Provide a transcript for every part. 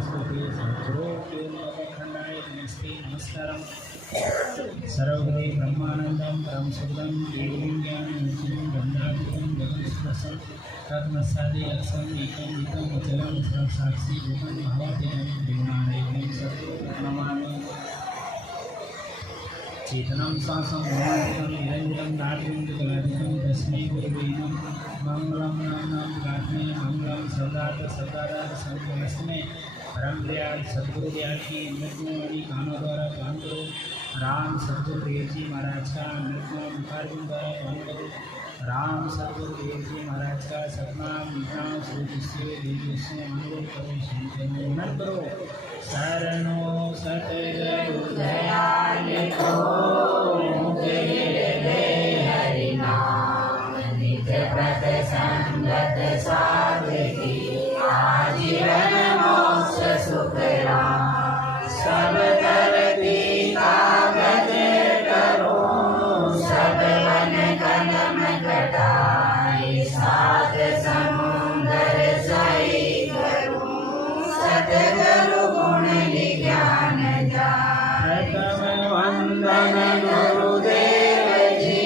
नमस्ते सद्गुरोखंडाय नमस्ते नमस्कारम सर्वगुणे ब्रह्मानंदम परम सुखदम देवीं ज्ञानमुचिं गंधाभितं गगनस्पृशं तत्मसादे अक्षम एकम एकम अचलम साक्षी भूतं महावाक्यं देवनारायणं सद्गुरुं नमामि चेतनं सासं मोहनं निरञ्जनं नाट्यं तस्मै गुरुवे नमः मंगलम नाम गात्मे मंगलम सदात संतमस्मे परम दयाल सद्गुरु दयाल की अमृतमणि कानों द्वारा पान करो। राम सद्गुरु देव जी महाराज का अमृतमय मुखारविंद द्वारा पान करो। राम सद्गुरु देव जी महाराज का सतनाम निधान श्री देवी से अनुरोध करो, संतन करो। शरणो सतगुरु दयाल को हरि नाम नित्य प्रत संगत साधकी आजीवन मोक्ष सुख राम सब करती कागज करो सब वन कलम कटाई सात समुंदर सही करो सतगुरु गुण ज्ञान जाय प्रथम वंदन गुरुदेव जी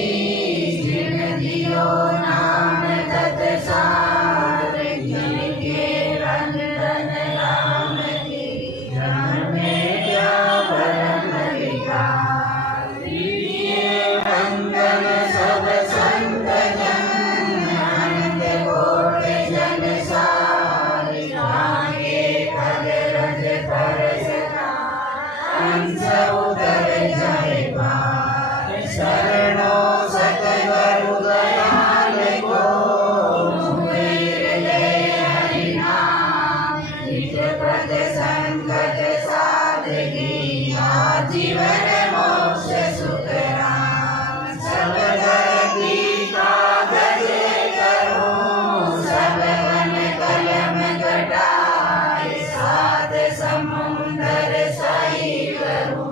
जिन दियो नाम तत्सार जिनके वंदन राम की जन्म में क्या परम विकार प्रिय वंदन सब संत जन अनंत कोटि जन सार जागे पद रज परस हंस उदर जय पार शरणो सतगुरु दयाल को हरि नाम निज पद संगत साधकी आजीवन मोक्ष सुख राम सब धरती कागज करो सब वन कलम कटाई सात समुंदर सही करो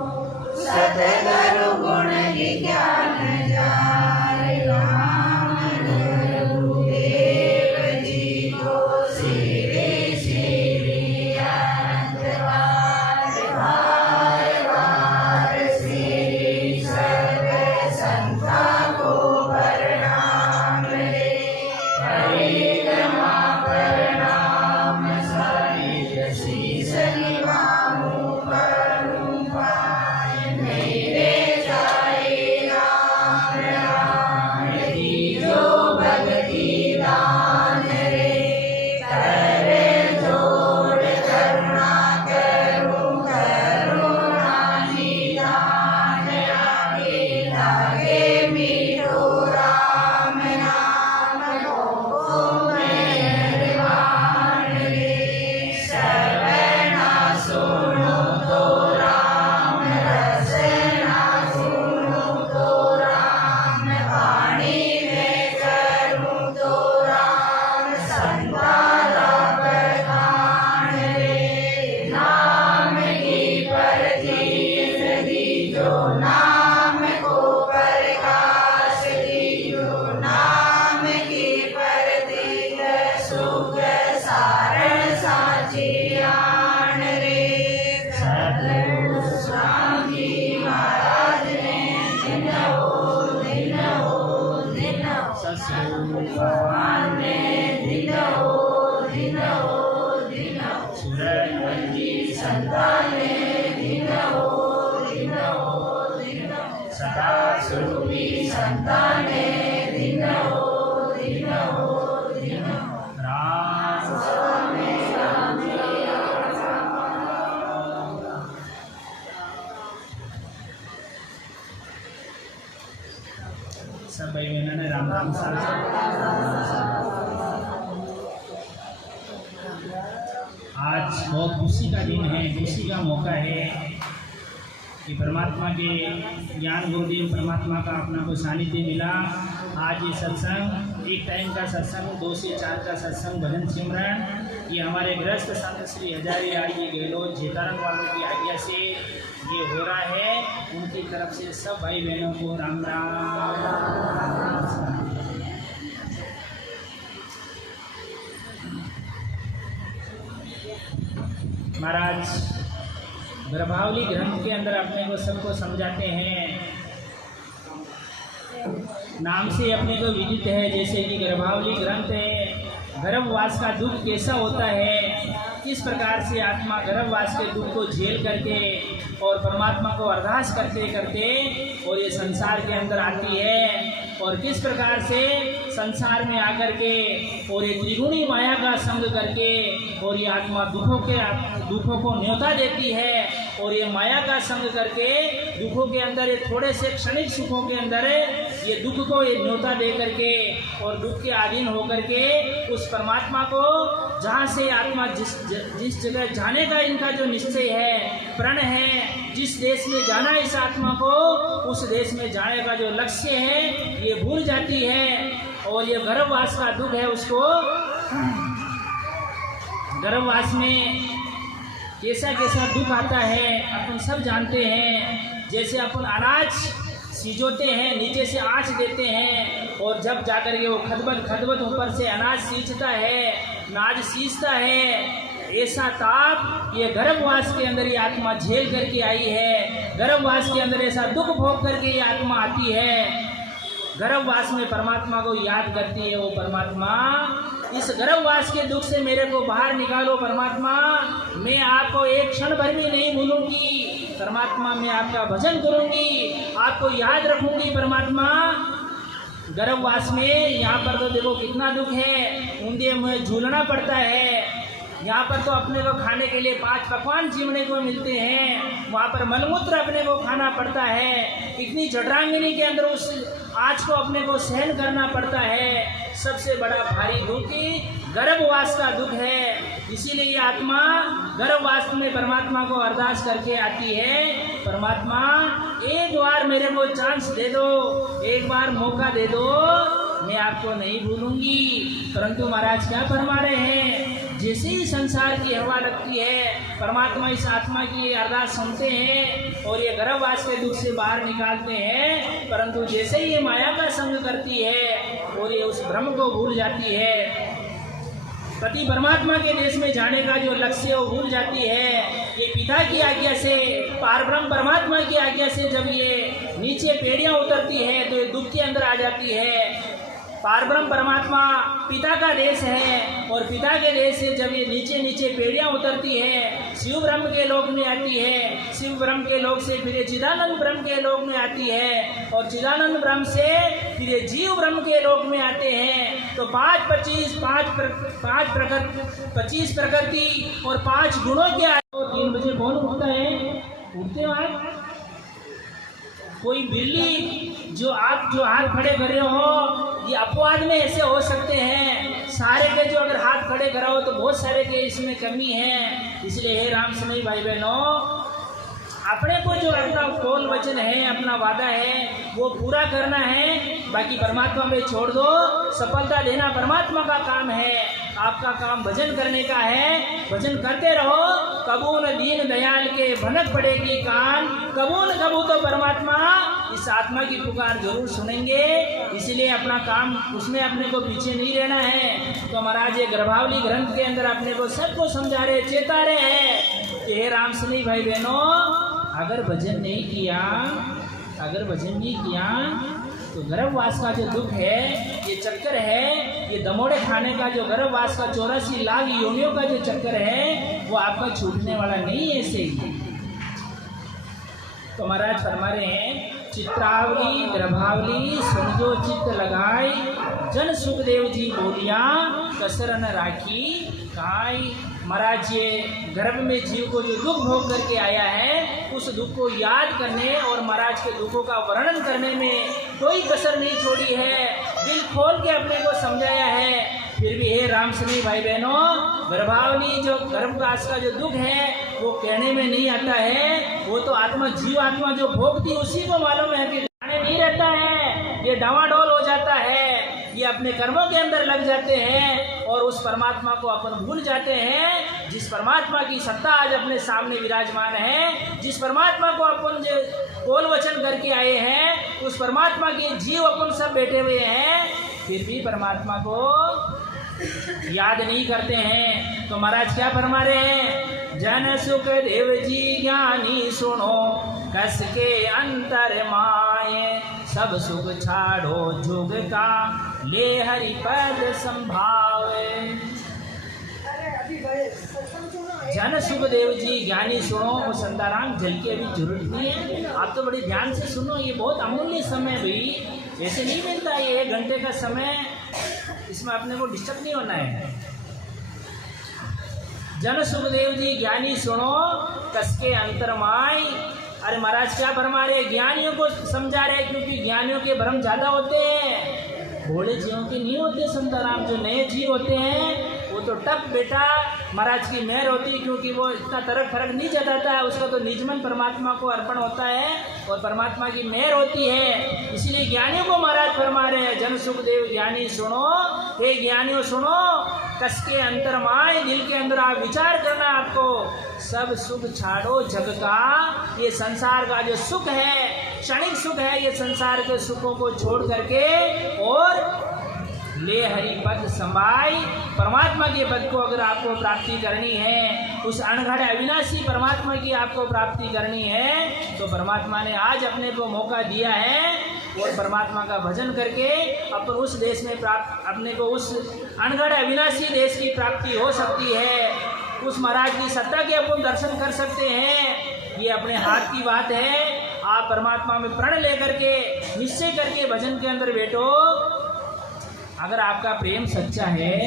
सतगुरु गुण ज्ञान जाय राम गुरुदेव जी को सिरे सिरे अनंत बार बार श्री सर्व संता को प्रणाम रे परिक्रमा प्रणाम सहित शीश निवामु करूं पाय मेरे जय राम राम की जो भक्ति दान रे करे जोड़ करुणा करूं करुणा निदान आगे लागे मीठो राम नाम को मेहरबान रे श्रवणा सुनो तो राम रसना सुनो तो राम वाणी में करूं तो राम संताला बखान रे नाम की परचीज दी जो नाम को प्रकाश दी जो नाम की प्रतीक सुख सारण साची आन रे सतगुरु स्वामी महाराज ने दिन हो सतगुरु भगवान ने दिन हो सूरजवंशी संतान ने दिन हो सदा स्वरूपी संतान ने दिन हो राम स्वामी राम सब भाई बहनों ने राम राम साल आज बहुत खुशी का दिन है, खुशी का मौका है कि परमात्मा के ज्ञान गुरुदेव परमात्मा का अपना को सानिध्य मिला। आज ये सत्संग एक टाइम का सत्संग 2 से 4 का सत्संग भजन सिमरन ये हमारे गृहस्थ संत श्री हजारी आर्य गहलोत जेतारन वालों की आज्ञा से ये हो रहा है। उनकी तरफ से सब भाई बहनों को राम राम। महाराज गर्भावली ग्रंथ के अंदर अपने को सबको समझाते हैं, नाम से अपने को विदित है जैसे कि गर्भावली ग्रंथ है, गर्भवास का दुख कैसा होता है, किस प्रकार से आत्मा गर्भवास के दुख को झेल करके और परमात्मा को अरदास करते करते और ये संसार के अंदर आती है, और किस प्रकार से संसार में आकर के और ये त्रिगुणी माया का संग करके और ये आत्मा दुखों को न्योता देती है, और ये माया का संग करके दुखों के अंदर ये थोड़े से क्षणिक सुखों के अंदर ये दुख को ये न्योता दे करके और दुख के अधीन होकर के उस परमात्मा को जहाँ से आत्मा जिस जगह जाने का इनका जो निश्चय है, प्रण है, जिस देश में जाना इस आत्मा को, उस देश में जाने का जो लक्ष्य है ये भूल जाती है, और ये गर्भवास का दुख है उसको गर्भवास में कैसा कैसा दुख आता है अपन सब जानते हैं। जैसे अपन अनाज सींचते हैं, नीचे से आँच देते हैं और जब जाकर के वो खदबद ऊपर से अनाज सींचता है, नाज सींचता है, ऐसा ताप ये गर्भवास के अंदर ये आत्मा झेल करके आई है। गर्भवास के अंदर ऐसा दुख भोग करके ये आत्मा आती है, गर्भवास में परमात्मा को याद करती है। वो परमात्मा इस गर्भवास के दुख से मेरे को बाहर निकालो परमात्मा, मैं आपको एक क्षण भर भी नहीं भूलूंगी परमात्मा, मैं आपका भजन करूंगी, आपको याद रखूंगी परमात्मा। गर्भवास में यहाँ पर तो देखो कितना दुख है, ऊंधे में झूलना पड़ता है। यहाँ पर तो अपने को खाने के लिए 5 पकवान जीवने को मिलते हैं, वहाँ पर मलमूत्र अपने को खाना पड़ता है, इतनी जठरांगिनी के अंदर उस आँच को अपने को सहन करना पड़ता है। सबसे बड़ा भारी दुख गर्भवास का दुख है। इसीलिए आत्मा गर्भवास में परमात्मा को अरदास करके आती है, परमात्मा एक बार मेरे को चांस दे दो, एक बार मौका दे दो, मैं आपको नहीं भूलूंगी। परंतु महाराज क्या फरमा रहे हैं, जैसे ही संसार की हवा लगती है परमात्मा इस आत्मा की अरदास सुनते हैं और ये गर्भवास के दुख से बाहर निकालते हैं, परंतु जैसे ही ये माया का संग करती है और ये उस भ्रम को भूल जाती है, पति परमात्मा के देश में जाने का जो लक्ष्य है वो भूल जाती है। ये पिता की आज्ञा से, पारब्रह्म परमात्मा की आज्ञा से जब ये नीचे पेड़ियाँ उतरती है तो ये दुख के अंदर आ जाती है। पारब्रह्म परमात्मा पिता का देश है और पिता के देश से जब ये नीचे नीचे पेड़ियाँ उतरती है, शिव ब्रह्म के लोक में आती है, शिव ब्रह्म के लोक से फिर चिदानंद ब्रह्म के लोक में आती है और चिदानंद ब्रह्म से फिर जीव ब्रह्म के लोक में आते हैं। तो 25 प्रकृति और 5 गुणों के 3 बजे कौन उठता है, उठते वहाँ कोई बिल्ली जो आप जो हाथ खड़े कर रहे हो, ये अपवाद में ऐसे हो सकते हैं, सारे के जो अगर हाथ खड़े कराओ तो बहुत सारे के इसमें कमी है। इसलिए हे राम स्नेही भाई बहनों, अपने को जो अपना कौल वचन है, अपना वादा है वो पूरा करना है, बाकी परमात्मा में छोड़ दो। सफलता देना परमात्मा का काम है, आपका काम भजन करने का है, भजन करते रहो। कबू न दीन दयाल के भनक पड़ेगी कान, कबू न कबू तो परमात्मा इस आत्मा की पुकार जरूर सुनेंगे। इसलिए अपना काम उसमें अपने को पीछे नहीं रहना है। तो महाराज ये गर्भावली ग्रंथ के अंदर अपने को सबको समझा रहे, चेता रहे हैं कि हे राम स्नेही भाई बहनों, अगर भजन नहीं किया तो गर्भवास का जो दुख है, ये चक्कर है, ये दमोड़े खाने का जो गर्भवास का 84 लाख योनियों का जो चक्कर है वो आपका छूटने वाला नहीं है ऐसे ही। तो महाराज फरमा रहे हैं, चित्रावली गर्भावली समझो चित्त लगाई, जन सुखदेव जी बोलिया कसर न राखी काई। महाराज ये गर्भ में जीव को जो दुख भोग करके आया है, उस दुख को याद करने और महाराज के दुखों का वर्णन करने में कोई कसर नहीं छोड़ी है, दिल खोल के अपने को समझाया है। फिर भी हे राम स्नेही भाई बहनों, गर्भावली जो गर्भवास का जो दुख है वो कहने में नहीं आता है, वो तो आत्मा जीव आत्मा जो भोगती उसी को मालूम है कि नहीं रहता है, ये डावाडोल हो जाता है, ये अपने कर्मों के अंदर लग जाते हैं और उस परमात्मा को अपन भूल जाते हैं। जिस परमात्मा की सत्ता आज अपने सामने विराजमान है, जिस परमात्मा को अपन जो बोल वचन करके आए हैं, उस परमात्मा के जीव अपन सब बैठे हुए हैं, फिर भी परमात्मा को याद नहीं करते हैं। तो महाराज क्या फरमा रहे हैं, जन सुख देव जी ज्ञानी सुनो, कस के अंतर माए, सब सुख छाड़ो जुग का, ले हरि पद संभावे। जन सुखदेव जी ज्ञानी सुनो। और संताराम जल की अभी जरूरत नहीं है, आप तो बड़ी ध्यान से सुनो, ये बहुत अमूल्य समय भाई, ऐसे नहीं मिलता ये 1 घंटे का समय, इसमें अपने को डिस्टर्ब नहीं होना है। जन सुखदेव जी ज्ञानी सुनो, कसके अंतरमाई। अरे महाराज क्या फरमा रहे, ज्ञानियों को समझा रहे, क्योंकि ज्ञानियों के भ्रम ज्यादा होते हैं, भोले जीवों के नहीं होते। संताराम जो नए जीव होते हैं वो तो टप बेटा महाराज की मेहर होती है, क्योंकि वो इतना तरक फर्क नहीं जताता है, उसका तो निजमन परमात्मा को अर्पण होता है और परमात्मा की मेहर होती है। इसीलिए ज्ञानियों को महाराज फरमा रहे हैं, जन सुखदेव ज्ञानी सुनो, हे ज्ञानियों सुनो, कसके अंतर माए, दिल के अंदर आप विचार करना, आपको सब सुख छाड़ो जग का, ये संसार का जो सुख है, क्षणिक सुख है, ये संसार के सुखों को छोड़ करके और ले हरि पद समाई। परमात्मा के पद को अगर आपको प्राप्ति करनी है, उस अनघड़ अविनाशी परमात्मा की आपको प्राप्ति करनी है, तो परमात्मा ने आज अपने को मौका दिया है और परमात्मा का भजन करके अपन उस देश में प्राप्त, अपने को उस अनघड़ अविनाशी देश की प्राप्ति हो सकती है, उस महाराज की सत्ता के अपन दर्शन कर सकते हैं। ये अपने हाथ की बात है। आप परमात्मा में प्रण लेकर के निश्चय करके भजन के अंदर बैठो। अगर आपका प्रेम सच्चा है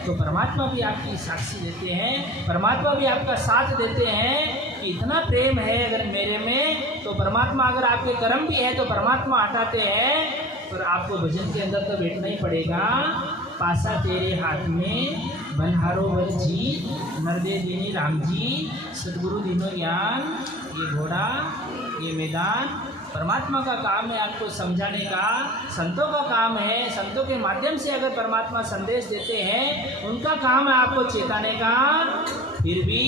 तो परमात्मा भी आपकी साक्षी देते हैं, परमात्मा भी आपका साथ देते हैं कि इतना प्रेम है अगर मेरे में, तो परमात्मा, अगर आपके कर्म भी है तो परमात्मा हटाते हैं। पर आपको भजन के अंदर तो बैठना ही पड़ेगा। पासा तेरे हाथ में बनहारो वर जी, नरदे दीनी राम जी, सदगुरु दीनो ज्ञान, ये घोड़ा ये मैदान परमात्मा का काम है आपको समझाने का, संतों का काम है। संतों के माध्यम से अगर परमात्मा संदेश देते हैं, उनका काम है आपको चेताने का। फिर भी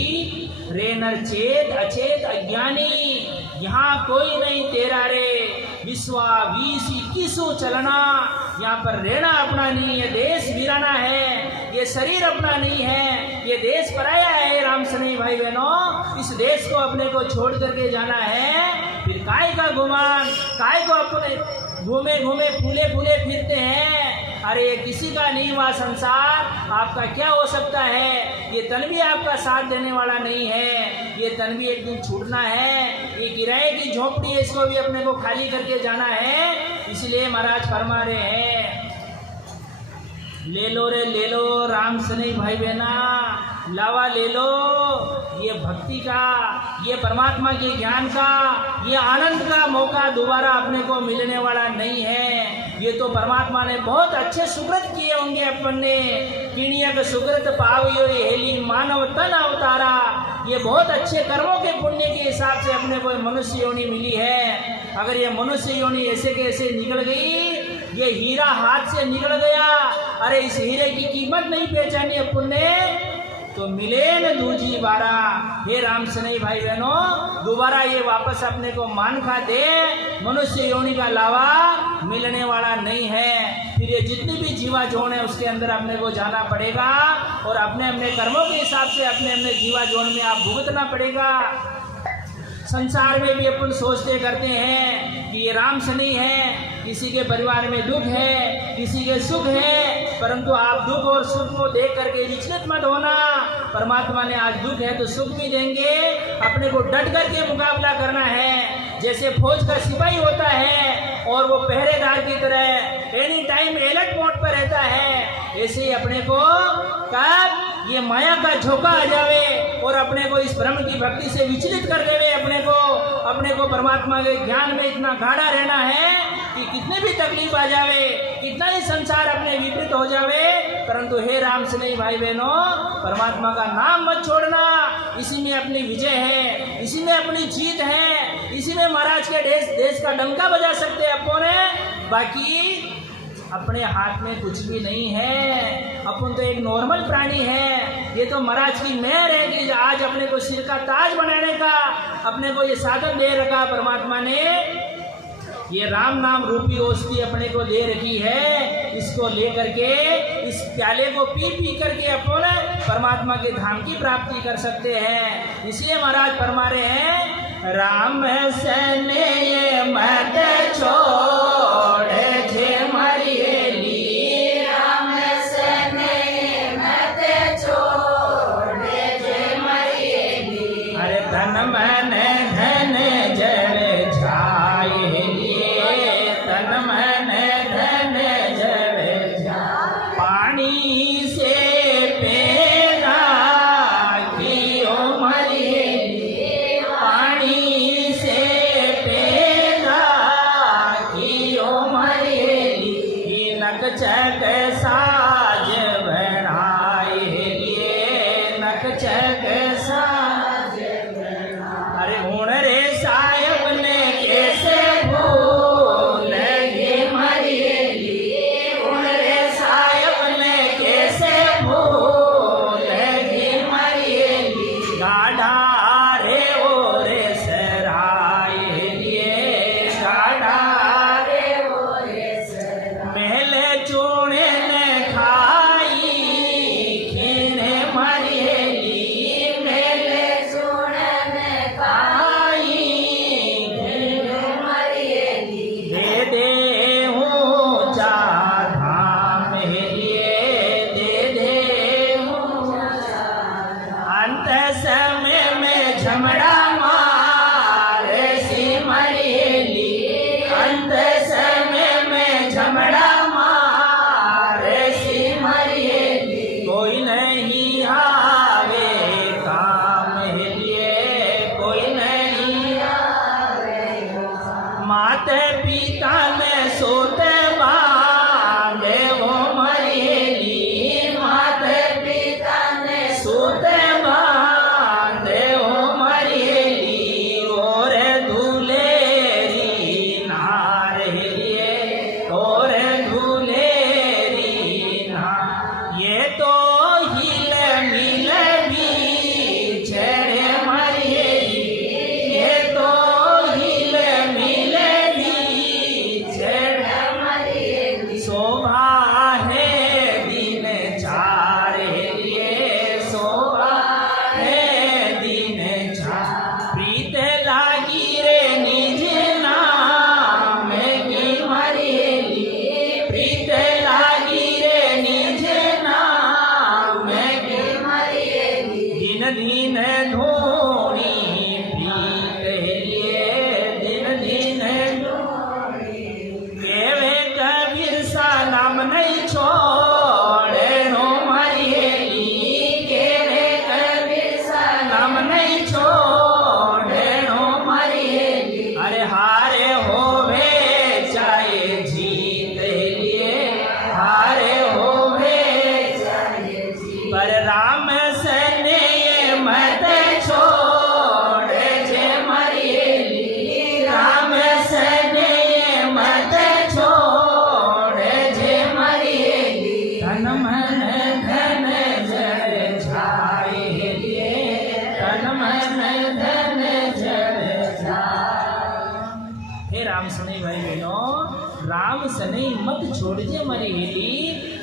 रे नर चेत अचेत अज्ञानी, यहाँ कोई नहीं तेरा रे, विश्वा 20-21 चलना, यहाँ पर रहना अपना नहीं है, देश वीराना है, ये शरीर अपना नहीं है, ये देश पराया है। राम सनी भाई बहनों, इस देश को अपने को छोड़ करके जाना है। फिर काय का गुमान, काय को अपने घूमे घूमे फूले फूले फिरते हैं। अरे ये किसी का नहीं हुआ संसार, आपका क्या हो सकता है? ये तन भी आपका साथ देने वाला नहीं है, ये तन भी एक दिन छूटना है। ये किराए की झोपड़ी है, इसको भी अपने को खाली करके जाना है। इसलिए महाराज फरमा रहे हैं, ले लो रे ले लो राम सनी भाई बहना, लावा ले लो। ये भक्ति का, ये परमात्मा के ज्ञान का, ये आनंद का मौका दोबारा अपने को मिलने वाला नहीं है। ये तो परमात्मा ने बहुत अच्छे सुकृत किए होंगे अपन ने, किणियक सुकृत पावियो हेली मानव तन अवतारा। ये बहुत अच्छे कर्मों के पुण्य के हिसाब से अपने को मनुष्य योनि मिली है। अगर ये मनुष्य योनि ऐसे के ऐसे निकल गई, ये हीरा हाथ से निकल गया, अरे इस हीरे की कीमत नहीं पहचानी अपन ने, तो मिले न दूजी बारा। हे राम सनई भाई बहनों, दोबारा ये वापस अपने को मान खा दे, मनुष्य योनि का लावा मिलने वाला नहीं है। फिर ये जितनी भी जीवा जोन है उसके अंदर अपने को जाना पड़ेगा और अपने अपने कर्मों के हिसाब से अपने अपने जीवा जोन में आप भुगतना पड़ेगा। संसार में भी अपन सोचते करते हैं कि ये राम सनी है, किसी के परिवार में दुख है, किसी के सुख है, परंतु आप दुख और सुख को देख करके विचलित मत होना। परमात्मा ने आज दुख है तो सुख भी देंगे, अपने को डट करके मुकाबला करना है। जैसे फौज का सिपाही होता है और वो पहरेदार की तरह एनी टाइम अलर्ट मोड पर रहता है, ऐसे ही अपने को कब ये माया का झोंका आ जावे और अपने को इस ब्रह्म की भक्ति से विचलित कर देवे, अपने को परमात्मा के ज्ञान में इतना गाढ़ा रहना है कि कितने भी तकलीफ आ जावे, कितना ही संसार अपने विपरीत हो जावे, परंतु हे राम सनी भाई बहनों, परमात्मा का नाम मत छोड़ना। इसी में अपनी विजय है, इसी में अपनी जीत है, इसी में महाराज के देश का डंका बजा सकते हैं अपन ने। बाकी अपने हाथ में कुछ भी नहीं है, अपन तो एक नॉर्मल प्राणी है। ये तो महाराज की मेहर है कि आज अपने को सिर का ताज बनाने का अपने को ये साधन दे रखा परमात्मा ने। ये राम नाम रूपी औषधि अपने को दे रखी है, इसको लेकर के इस प्याले को पी पी करके अपन परमात्मा के धाम की प्राप्ति कर सकते हैं। इसलिए महाराज फरमा रहे हैं, राम सने ये मत छोड़े जे मरियली, राम सने मत छोड़े जे मरियली। अरे धन मन धन जड़ जाए लिए, तन मन धन जड़ जाए, पानी से पैदा कियो मरियली, पानी से पैदा कियो मरियली, नक चक साज बनाए लिए, नक चक साज। अरे हूँ रे साहेब ने कैसे भूल गए मरियली, हूँ रे साहेब ने कैसे भूल गए मरियली, गाढ़ा रे ओ रे सराय लिए, गाढ़ा रे ओ रे सराय, मेले चूणे ने खाई खीने मरियली, मेले सुनन खाई काई मरियली। दे दे हूँ चार धाम लिए, दे दे हूँ अंत समय में झमड़ा मारे सी मरियली, अंत समय में झमड़ा मारे सी मरियली, कोई नहीं आवे काम लिए, कोई नहीं माते पिता ने सोते बांधे वो मरियली, माते पिता ने सोते बांधे वो मरियली, और धुलेरी नार लिए, और धुलेरी नार, ये तो हिल मिल भी छेड़े मरियली, ये तो हिल मिल भी छेड़े मरियली। शोभा है दिन चार लिए, शोभा है दिन चार, प्रीत लागी रे निज नाम की मरियली, प्रीत लागी रे निज नाम की मरियली। दिन दिन धोनी पीत लिए, दिन दिन केवे कबीर सा नाम नहीं छोड़े नो मरियली, केवे कबीर सा नाम नहीं छोड़े नो मरियली, अरे हारे होवे चाहे जीत लिए, हारे होवे चाहे जी पर राम सने ये मत छोड़े जे मरियली, राम सने ये मत छोड़े जे मरियली, तन मन धन जड़ जाए लिए, तन मन धन जड़ जाए। हे राम सने भाई बहनों, राम सने मत छोड़ जे मरियली,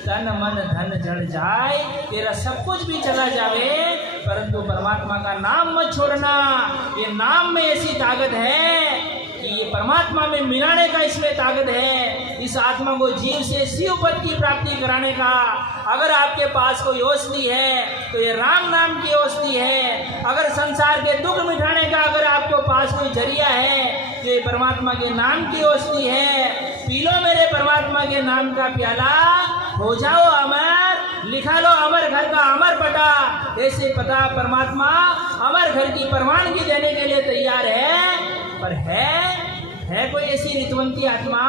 तन मन धन जड़ जाए, तेरा सब कुछ भी चला जावे, परंतु परमात्मा का नाम मत छोड़ना। ये नाम में ऐसी ताकत है कि ये परमात्मा में मिलाने का इसमें ताकत है, इस आत्मा को जीव से शिव पद की प्राप्ति कराने का। अगर आपके पास कोई औषधि है तो ये राम नाम की औषधि है। अगर संसार के दुख मिटाने का अगर आपके पास कोई जरिया है तो ये परमात्मा के नाम की औषधि है। पी लो मेरे परमात्मा के नाम का प्याला, हो जाओ अमर, लिखा लो अमर घर का अमर पटा। ऐसे पता परमात्मा अमर घर की परवानगी देने के लिए तैयार है। पर है कोई ऐसी रितवंती आत्मा,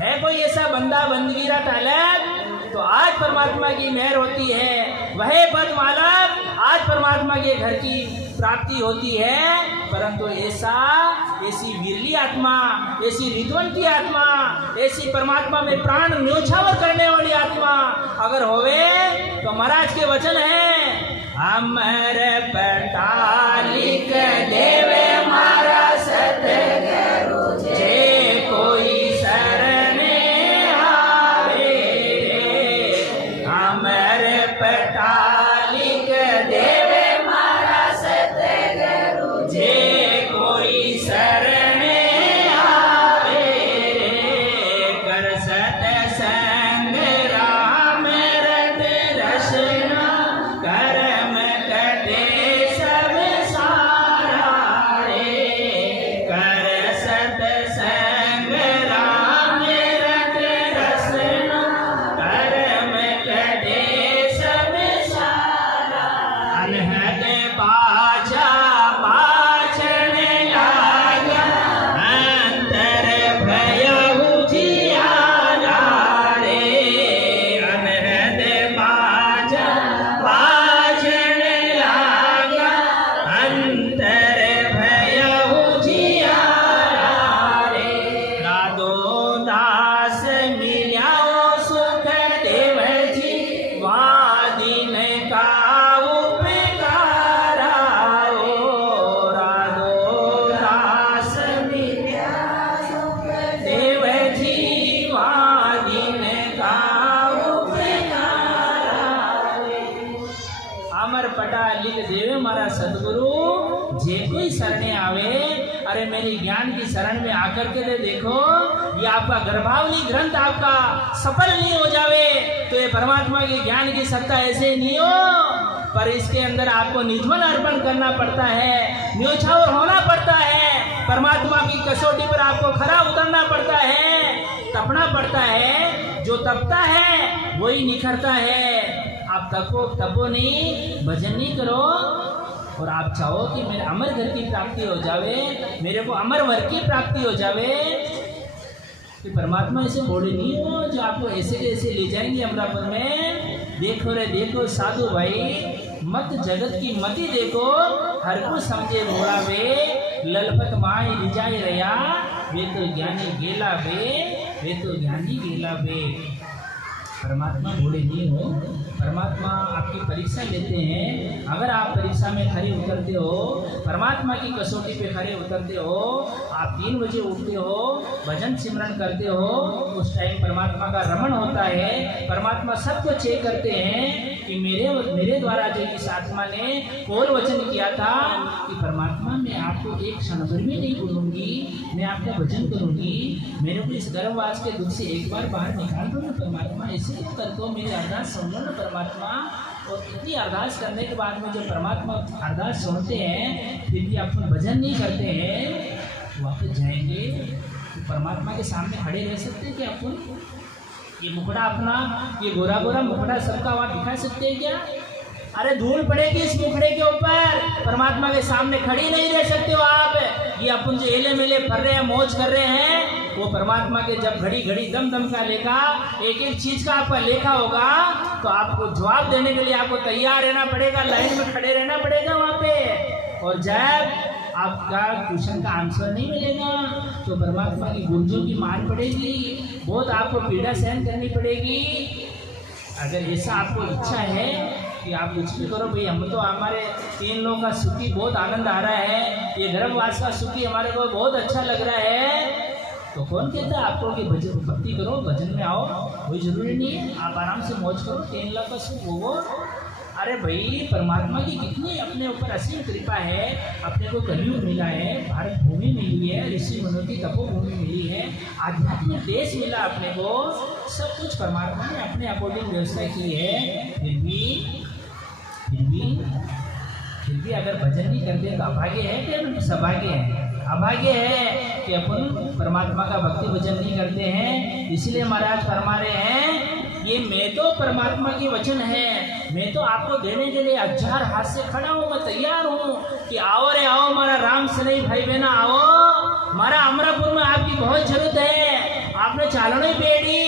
है कोई ऐसा बंदा बंदगीरा तालब, तो आज परमात्मा की मेहर होती है, वह पद मालक आज परमात्मा के घर की प्राप्ति होती है। परंतु ऐसी विरली आत्मा, ऐसी रितवंती आत्मा, ऐसी परमात्मा में प्राण न्योछावर करने वाली आत्मा अगर होवे तो महाराज के वचन है, अमर पटालिक देवे मारा सतगुरु जे को सदगुरु जे कोई शरणे आवे, अरे मेरी ज्ञान की शरण में आकर के देखो ये आपका गर्भावली ग्रंथ आपका सफल नहीं हो जावे तो ये परमात्मा के ज्ञान की सत्ता ऐसे नहीं हो, पर इसके अंदर आपको निजमन अर्पण करना पड़ता है, न्योछावर होना पड़ता है, परमात्मा की कसौटी पर आपको खरा उतरना पड़ता है, तपना पड़ता है। जो तपता है वही निखरता है। आप तपो नहीं, भजन नहीं करो और आप चाहो कि मेरे अमर घर की प्राप्ति हो जावे, मेरे को अमर वर की प्राप्ति हो जावे, कि परमात्मा ऐसे बोले नहीं हो जो आपको ऐसे कैसे ले जाएंगे अमरापुर में। देखो रे देखो साधु भाई, मत जगत की मति देखो, हर को समझे मोड़ा वे, ललपत माई रिजाई रया, वे तो ज्ञानी गेला वे तो ज्ञानी गेला वे। परमात्मा बोले नहीं हो, परमात्मा आपकी परीक्षा लेते हैं। अगर आप परीक्षा में खरे उतरते हो, परमात्मा की कसौटी पे खरे उतरते हो, आप 3 बजे उठते हो, भजन सिमरन करते हो, उस टाइम परमात्मा का रमण होता है। परमात्मा सबको चेक करते हैं कि मेरे द्वारा जो इस आत्मा ने कौन वचन किया था कि परमात्मा मैं आपको एक क्षण भर भी नहीं भूलूंगी, मैं आपका भजन करूंगी, मेरे को इस गर्भवास के दुख से एक बार बाहर निकाल दो ना परमात्मा, ऐसे क्यों करते हो, मेरी अरदास सुन लो ना परमात्मा। और इतनी अरदास करने के बाद में जो परमात्मा अरदास सुनते हैं फिर भी आप भजन नहीं करते हैं, वापस जाएंगे तो परमात्मा के सामने खड़े रह सकते हैं क्या? अपन ये मुखड़ा अपना, ये गोरा गोरा मुखड़ा सबका वहाँ दिखा सकते हैं क्या? अरे धूल पड़ेगी इस मुखड़े के ऊपर, परमात्मा के सामने खड़ी नहीं रह सकते हो आप। ये अपन जो एले मेले फर रहे हैं, मौज कर रहे हैं, वो परमात्मा के जब घड़ी घड़ी दम दम का लेखा, एक एक चीज का आपका लेखा होगा तो आपको जवाब देने के लिए आपको तैयार रहना पड़ेगा, लाइन में खड़े रहना पड़ेगा वहाँ पे। और जब आपका क्वेश्चन का आंसर नहीं मिलेगा तो परमात्मा की गुर्जों की मार पड़ेगी, बहुत आपको पीड़ा सहन करनी पड़ेगी। अगर ऐसा आपको इच्छा है कि आप कुछ भी करो भाई, हम तो हमारे 3 लोगों का सुखी बहुत आनंद आ रहा है, ये गर्भवास का सुखी हमारे को बहुत अच्छा लग रहा है, तो कौन कहता है आपको कि भजन भक्ति करो, भजन में आओ? कोई जरूरी नहीं है, आप आराम से मौज करो, 3 लाख का सुख होगो। अरे भाई परमात्मा की कितनी अपने ऊपर असीम कृपा है, अपने को कलयुग मिला है, भारत भूमि मिली है, ऋषि मुनियों की तपोभूमि मिली है, आध्यात्मिक देश मिला अपने को, सब कुछ परमात्मा ने अपने अकॉर्डिंग व्यवस्था की है। फिर भी अगर भजन नहीं करते तो अभाग्य है कि सौभाग्य है? अभाग्य है कि अपन परमात्मा का भक्ति भजन नहीं करते हैं। इसलिए महाराज फरमा रहे हैं, ये मैं तो परमात्मा की वचन है, मैं तो आपको देने के लिए 1000 हाथ से खड़ा हूँ, मैं तैयार हूँ कि आओ रे आओ मारा राम सनई भाई बहना आओ, मारा अमरापुर में आपकी बहुत जरूरत है, आपने चालो नहीं बेड़ी।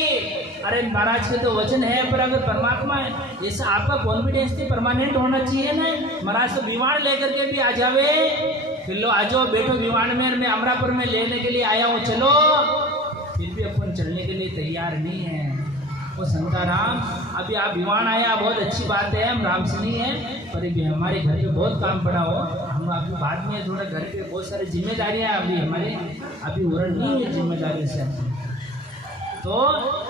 अरे महाराज के तो वचन है, पर अगर परमात्मा जैसा आपका कॉन्फिडेंस थी परमानेंट होना चाहिए ना। महाराज तो विमान लेकर के भी आ जावे, फिर लो आ जाओ बैठो विमान में, मैं अमरापुर में लेने के लिए आया हूँ चलो, फिर भी अपन चलने के लिए तैयार नहीं है। वो संताराम अभी आप विमान आया बहुत अच्छी बात है, हम राम से नहीं है, पर अभी हमारे घर पे बहुत काम पड़ा हो, हम अभी बाद में थोड़ा घर पे बहुत सारी जिम्मेदारियाँ अभी हमारे अभी उरण नहीं है जिम्मेदारी से। तो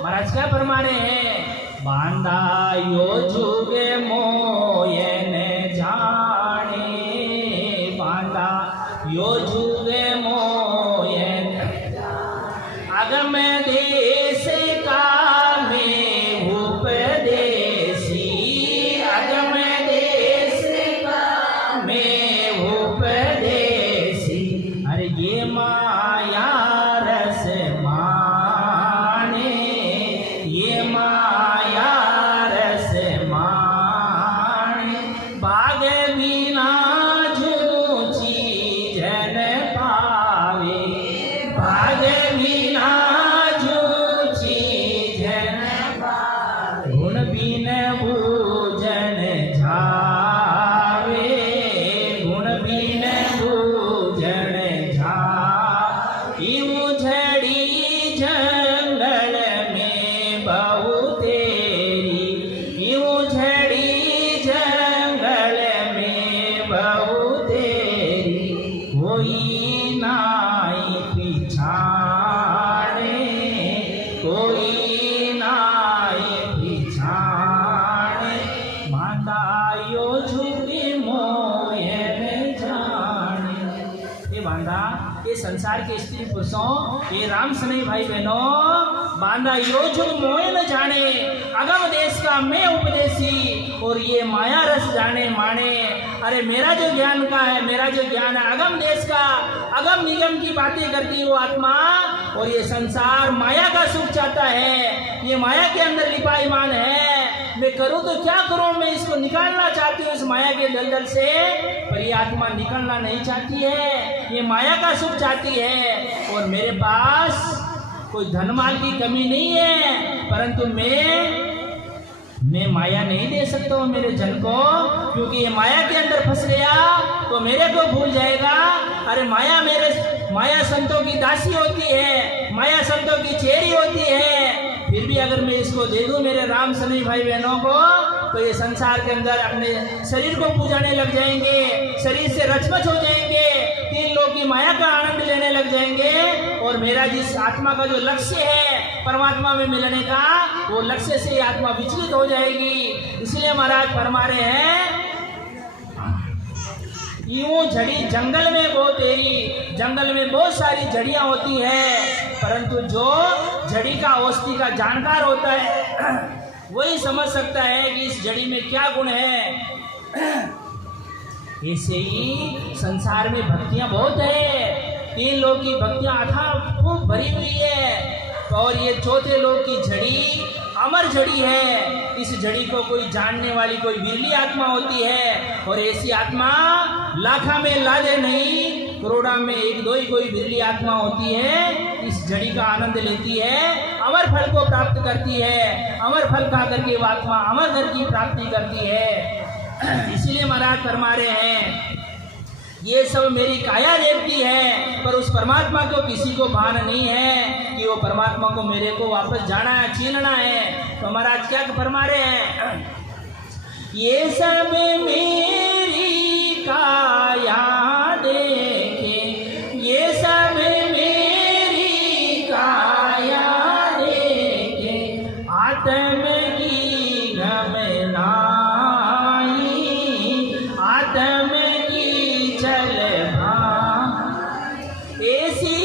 महाराज क्या फरमा रहे हैं, बांधा यो जुगे मोयन जाने, बांधा यो जुगे मोयन अगम देश का में उपदेशी, अगम देश का में उपदेशी। अरे ये माया रस माने, ये माया रस माने, भाग बिना झूठी जन ये संसार के स्त्री पुरुषों, ये राम सनई भाई बहनों, बांधा यो जुग मोय न जाने, अगम देश का मैं उपदेशी, और ये माया रस जाने माने। अरे मेरा जो ज्ञान का है, मेरा जो ज्ञान है अगम देश का, अगम निगम की बातें करती है वो आत्मा, और ये संसार माया का सुख चाहता है, ये माया के अंदर लिपाईमान है। मैं करूं तो क्या करूं, मैं इसको निकालना चाहती हूँ इस माया के दलदल से, पर ये आत्मा निकलना नहीं चाहती है, ये माया का सुख चाहती है। और मेरे पास कोई धनमाल की कमी नहीं है, परंतु मैं माया नहीं दे सकता हूँ मेरे जन को, क्योंकि ये माया के अंदर फंस गया तो मेरे को भूल जाएगा। अरे माया संतों की दासी होती है, माया संतों की चेरी होती है, फिर भी अगर मैं इसको दे दूं मेरे राम सनई भाई बहनों को, तो ये संसार के अंदर अपने शरीर को पूजाने लग जाएंगे, शरीर से रचमच हो जाएंगे, तीन लोग की माया का आनंद लेने लग जाएंगे, और मेरा जिस आत्मा का जो लक्ष्य है परमात्मा में मिलने का, वो लक्ष्य से आत्मा विचलित हो जाएगी। इसलिए महाराज फरमा रहे हैं, यूं झड़ी जंगल में वो तेरी, जंगल में बहुत सारी झड़ियां होती है, परंतु जो झड़ी का औषधि का जानकार होता है वही समझ सकता है कि इस झड़ी में क्या गुण है। ऐसे ही संसार में भक्तियां बहुत है, तीन लोग की भक्तियां अथाह खूब भरी हुई है, और ये चौथे लोग की झड़ी अमर झड़ी है। इस झड़ी को कोई जानने वाली कोई बिरली आत्मा होती है, और ऐसी आत्मा लाखा में लादे नहीं, करोड़ा में एक दो ही कोई बिरली आत्मा होती है, इस झड़ी का आनंद लेती है, अमर फल को प्राप्त करती है, अमर फल खा करके वो आत्मा अमर घर की प्राप्ति करती है। इसीलिए महाराज फरमा रहे हैं, ये सब मेरी काया देखती है, पर उस परमात्मा को किसी को भान नहीं है कि वो परमात्मा को मेरे को वापस जाना है, छीनना है। तो महाराज क्या फरमा रहे हैं, ये सब मेरी काया देखे, ये सब मेरी काया देखे, आत्म की घमनाई, आत्म चल ऐसी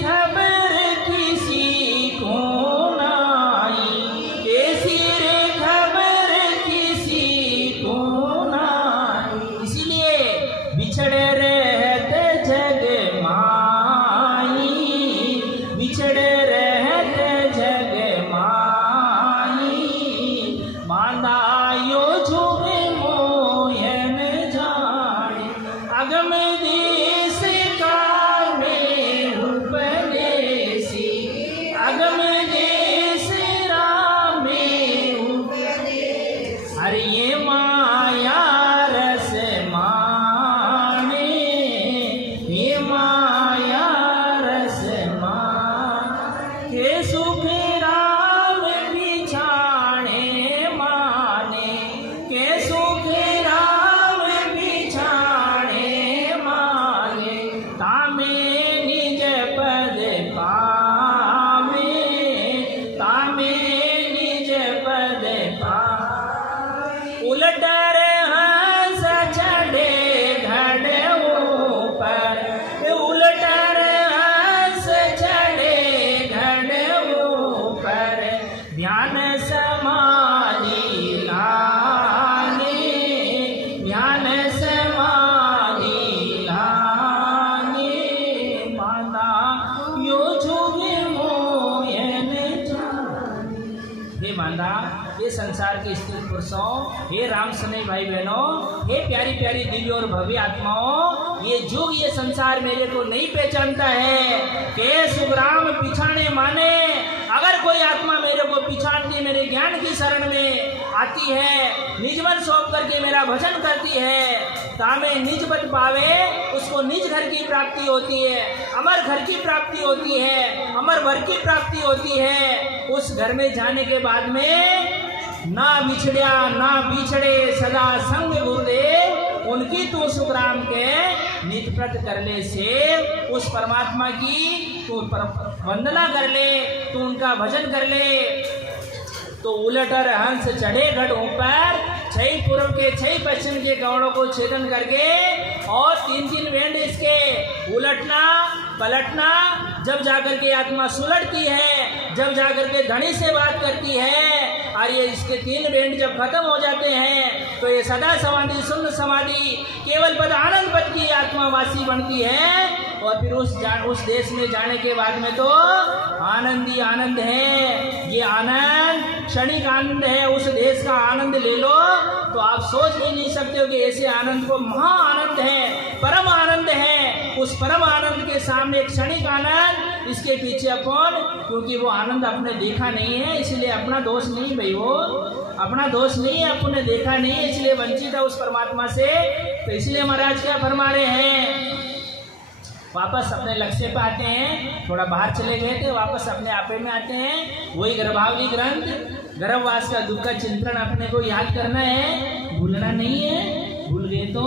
खबर किसी को नाई, ऐसी रे खबर किसी को नाई। इसलिए बिछड़े रहते जग माई, बिछड़े रहते जग माई, बांधा यो झूमे मोयन जाने, अगम देश का मैं उपदेशी, अगम देश राम में उपदेश। अरे ये माया रस माने, ये माया रस माने, के सुख राम बिछाने माने, के सुख राम बिछाने माने, तामे निज पद पावे, तामे निज पद पावे। उलटर हंस चढ़े घड़ ऊपर, उलटर हंस चढ़े घड़ ऊपर, ध्यान समाधि लाने, ध्यान समाधि लाने, माता यो झूमे मोयन जाने। हे माता, ये संसार के स्त्री पुरुषों, हे राम सनई भाई बहनों, हे प्यारी प्यारी दिव्य और भव्य आत्माओं, ये जुग ये संसार मेरे को नहीं पहचानता है के सुग्राम पिछाने माने। अगर कोई आत्मा मेरे को पिछाड़ती, मेरे ज्ञान की शरण में आती है, निजमन सौंप करके मेरा भजन करती है, तामे निज पद पावे, उसको निज घर की प्राप्ति होती है, अमर घर की प्राप्ति होती है, अमर वर की प्राप्ति होती है। उस घर में जाने के बाद में ना बिछड़िया ना बिछड़े, सदा संग गुरुदेव, उनकी तू सुखराम के नित प्रत कर ले से, उस परमात्मा की तू वंदना कर ले, तू उनका भजन कर ले। तो उलटर हंस चढ़े घड़ ऊपर, 6 पूर्व के 6 पश्चिम के गौड़ों को छेदन करके, और 3 वेंड इसके उलटना, पलटना जब जाकर के आत्मा सुलटती है, जब जाकर के धनी से बात करती है, और ये इसके 3 बेंड जब खत्म हो जाते हैं तो ये सदा समाधि, शून्य समाधि, केवल पद आनंद पद की आत्मावासी बनती है। और फिर उस देश में जाने के बाद में तो आनंद ही आनंद है। ये आनंद क्षणिक आनंद है। उस देश का आनंद ले लो तो आप सोच भी नहीं सकते हो कि ऐसे आनंद को महा आनंद है, परम आनंद है। उस परम आनंद के सामने एक क्षणिक आनंद, इसके पीछे अपन, क्योंकि वो आनंद आपने देखा नहीं है इसलिए अपना दोष नहीं भाई, वो अपना दोष नहीं है, अपन ने देखा नहीं है इसलिए वंचित है उस परमात्मा से। तो इसलिए महाराज क्या फरमा रहे हैं, वापस अपने लक्ष्य पे आते हैं। थोड़ा बाहर चले गए थे, वापस अपने आपे में आते हैं। वही गर्भावली ग्रंथ, गर्भवास का दुख का चिंतन अपने को याद करना है, भूलना नहीं है। भूल गए तो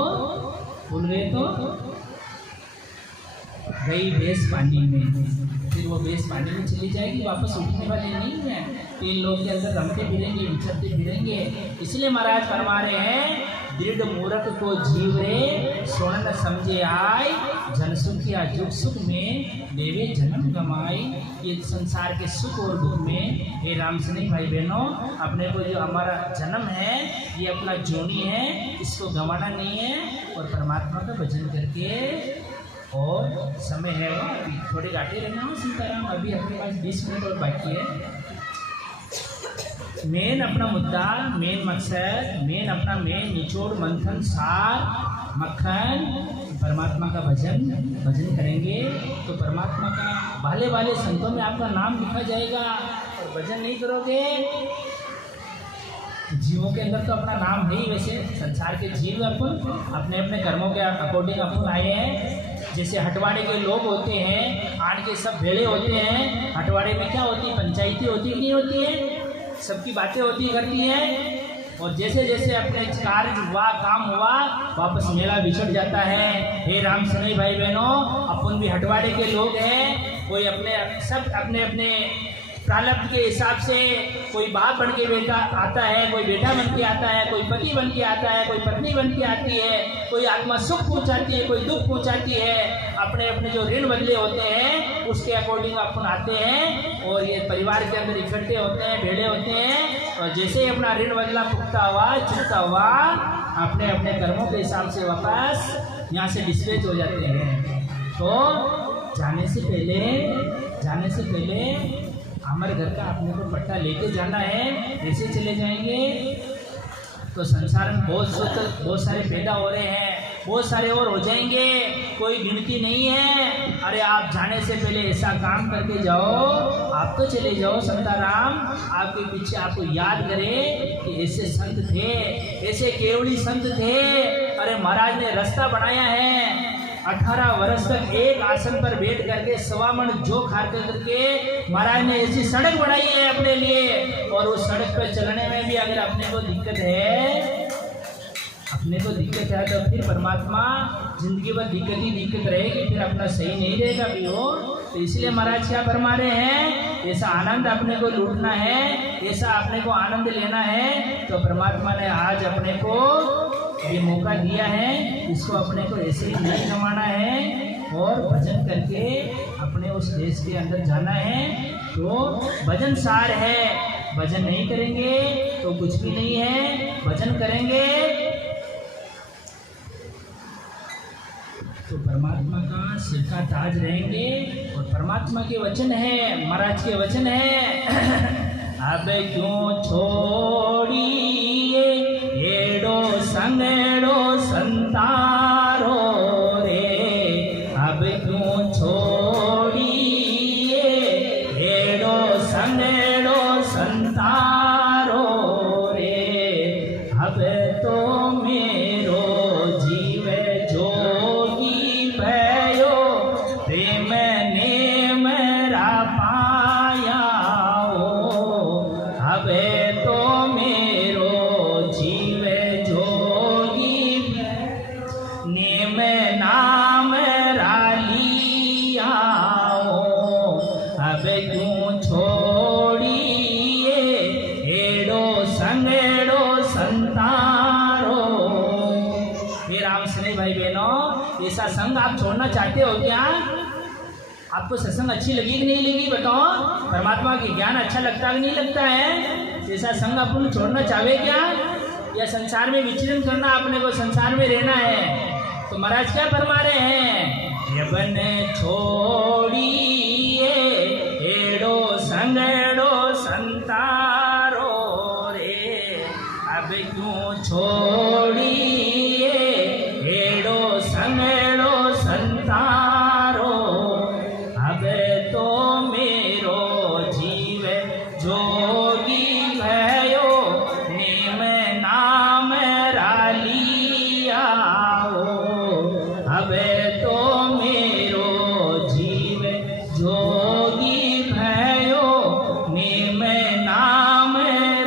गई भैंस पानी में, फिर वो भैंस पानी में चली जाएगी, वापस उठने वाली नहीं है। 3 लोग के अंदर रमते फिरेंगे, विचरते फिरेंगे। इसलिए महाराज फरमा रहे हैं, दृढ़ मूर्ख को जीव रे स्वर्ण समझे आय, जन सुख या दुख सुख में देवे जन्म गमाई। ये संसार के सुख और दुख में हे राम सैनिक भाई बहनों, अपने को जो हमारा जन्म है ये अपना जोनी है, इसको गंवाना नहीं है। और परमात्मा का भजन करके, और समय है वो अभी थोड़े घाटे रहना हो सीताराम, अभी अपने पास 20 मिनट और बाकी है। मेन अपना मुद्दा, मेन मकसद, मेन अपना मेन निचोड़ मंथन सार मक्खन, परमात्मा का भजन करेंगे तो परमात्मा का भाले भाले संतों में आपका नाम लिखा जाएगा। और भजन नहीं करोगे, जीवों के अंदर तो अपना नाम है ही। वैसे संसार के जीव अपन अपने अपने कर्मों के अकॉर्डिंग अपन आए हैं। जैसे हटवाड़े के लोग होते हैं, आन के सब भेड़े होते हैं। हटवाड़े में क्या होती है, पंचायती होती है, नहीं होती है, सबकी बातें होती करती हैं। और जैसे जैसे अपने कार्य हुआ, काम हुआ, वापस मेला बिछड़ जाता है। हे राम सैनिक भाई बहनों, अपन भी हटवाड़े के लोग हैं। कोई सब अपने अपने प्रारब्ध के हिसाब से, कोई बाप बन के बेटा आता है, कोई बेटा बन के आता है, कोई पति बन के आता है, कोई पत्नी बन के आती है, कोई आत्मा सुख पहुंचाती है, कोई दुख पहुंचाती है। अपने अपने जो ऋण बदले होते हैं उसके अकॉर्डिंग अपन आते हैं और ये परिवार के अंदर इकट्ठे होते हैं, भेड़े होते हैं। और जैसे ही अपना ऋण बदला पुख्ता हुआ, चुकता हुआ, अपने अपने कर्मों के हिसाब से वापस यहाँ से डिस्पैच हो जाते हैं। तो जाने से पहले हमारे घर का अपने को पट्टा लेके जाना है। ऐसे चले जाएंगे तो संसार में बहुत सारे पैदा हो रहे हैं, बहुत सारे और हो जाएंगे, कोई गिनती नहीं है। अरे आप जाने से पहले ऐसा काम करके जाओ, आप तो चले जाओ संताराम, आपके पीछे आपको याद करे कि ऐसे संत थे, ऐसे केवली संत थे। अरे महाराज ने रास्ता बनाया है, 18 वर्ष तक एक आसन पर बैठ करके 1.25 मन जो खाते करके महाराज ने ऐसी सड़क बनाई है अपने लिए। और उस सड़क पर चलने में भी अगर अपने को दिक्कत है तो फिर परमात्मा जिंदगी भर दिक्कत रहेगी, फिर अपना सही नहीं रहेगा भी हो। तो इसलिए महाराज क्या फरमा रहे हैं, ऐसा आनंद अपने को लूटना है, ऐसा अपने को आनंद लेना है। तो परमात्मा ने आज अपने को ये मौका दिया है, इसको अपने को ऐसे ही नहीं गंवाना है और भजन करके अपने उस देश के अंदर जाना है। तो भजन सार है, भजन नहीं करेंगे तो कुछ भी नहीं है, भजन करेंगे तो परमात्मा का सिर का ताज रहेंगे। और परमात्मा के वचन है, महाराज के वचन है, अब क्यों छोड़िए एड़ो संगड़ो संतारो रे, अब क्यों छोड़िए एड़ो संगड़ो संतारो रे, अब तो मेरो जीव जोगी भयो, प्रेम ने मेरा पाया हो, अब तो मेरो जीव जोगी नेम नाम रालिया हो, अब क्यों छोड़िए एड़ो संगड़ो संतारो। हे राम सैनिक भाई बहनों, ऐसा संग आप छोड़ना चाहते हो क्या? आपको सत्संग अच्छी लगी कि नहीं लगी बताओ? परमात्मा के ज्ञान अच्छा लगता कि नहीं लगता है? ऐसा संग अपन छोड़ना चाहे क्या, या संसार में विचरण करना, अपने को संसार में रहना है? तो महाराज क्या फरमा रहे हैं, यवन छोड़िए एड़ो संगड़ो संतारो रे, अब क्यों छोड़िए एड़ो संगड़ो संतारो, अब तो मेरो जीव जोगी भयो, नेम नाम रालिया हो, अब तो मेरो जीव जोगी भयो, नेम नाम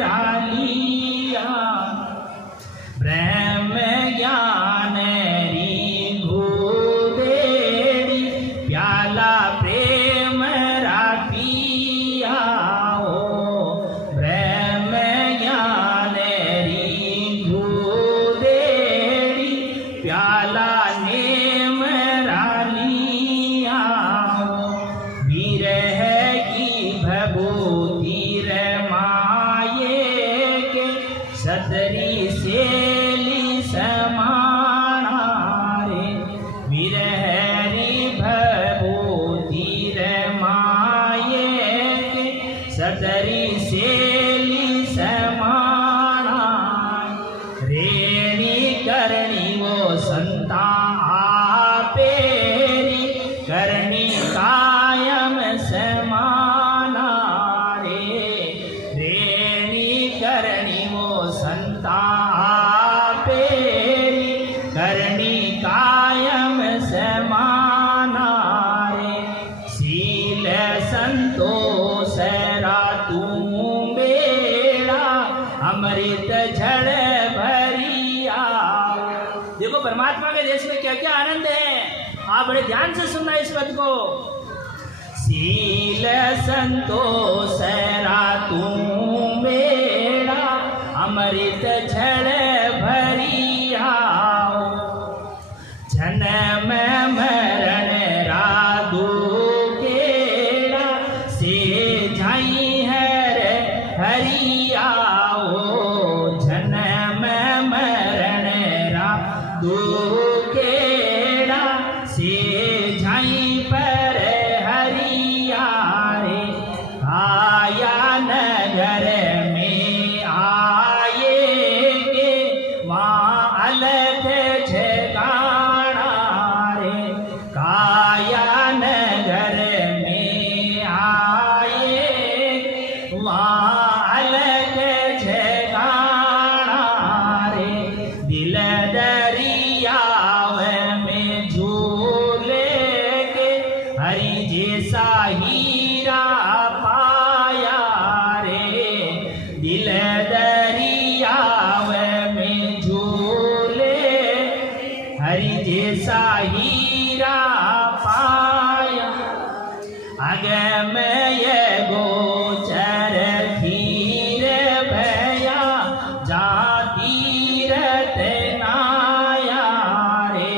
रालिया। ब्रह्म ज्ञान री भूदेड़ी, प्याला प्रेम रा पिया हो, ब्रह्म ज्ञान री भूदेड़ी, प्याला नेम रालिया हो, विरह की भभूति रमाये के, सदरी सेली समाना रे, विरह री भभूति रमाये के, सदरी सेली समाना, रेणी करणी वो संता आपेरी, करणी कायम समाना रे, रेणी करणी वो संता आपेरी, करणी कायम समाना रे, शील संतोष रातू बेड़ा, अमृत झड़ भरिया। देखो परमात्मा के देश में क्या क्या आनंद है, आप बड़े ध्यान से सुनना इस पद को। शील संतोष रातू बेड़ा, अमृत झड़ भरिया, जन्म मरण राधु केड़ा, से जाई हर हरिया हो, जन्म मरण राधु केड़ा, से जाई पर हरिया रे, आया नगर में आए के, वहाँ अलग ठिकाना रे, काया नगर में आए, वहाँ अलग ठिकाना रे, दिल दरियाव में झूले के, हरि जैसा हीरा पाया रे, दिल दरियाव में झूले, हरि जैसा हीरा पाया, अगमय गोचर धीर भया, जा तीरथ नाया रे,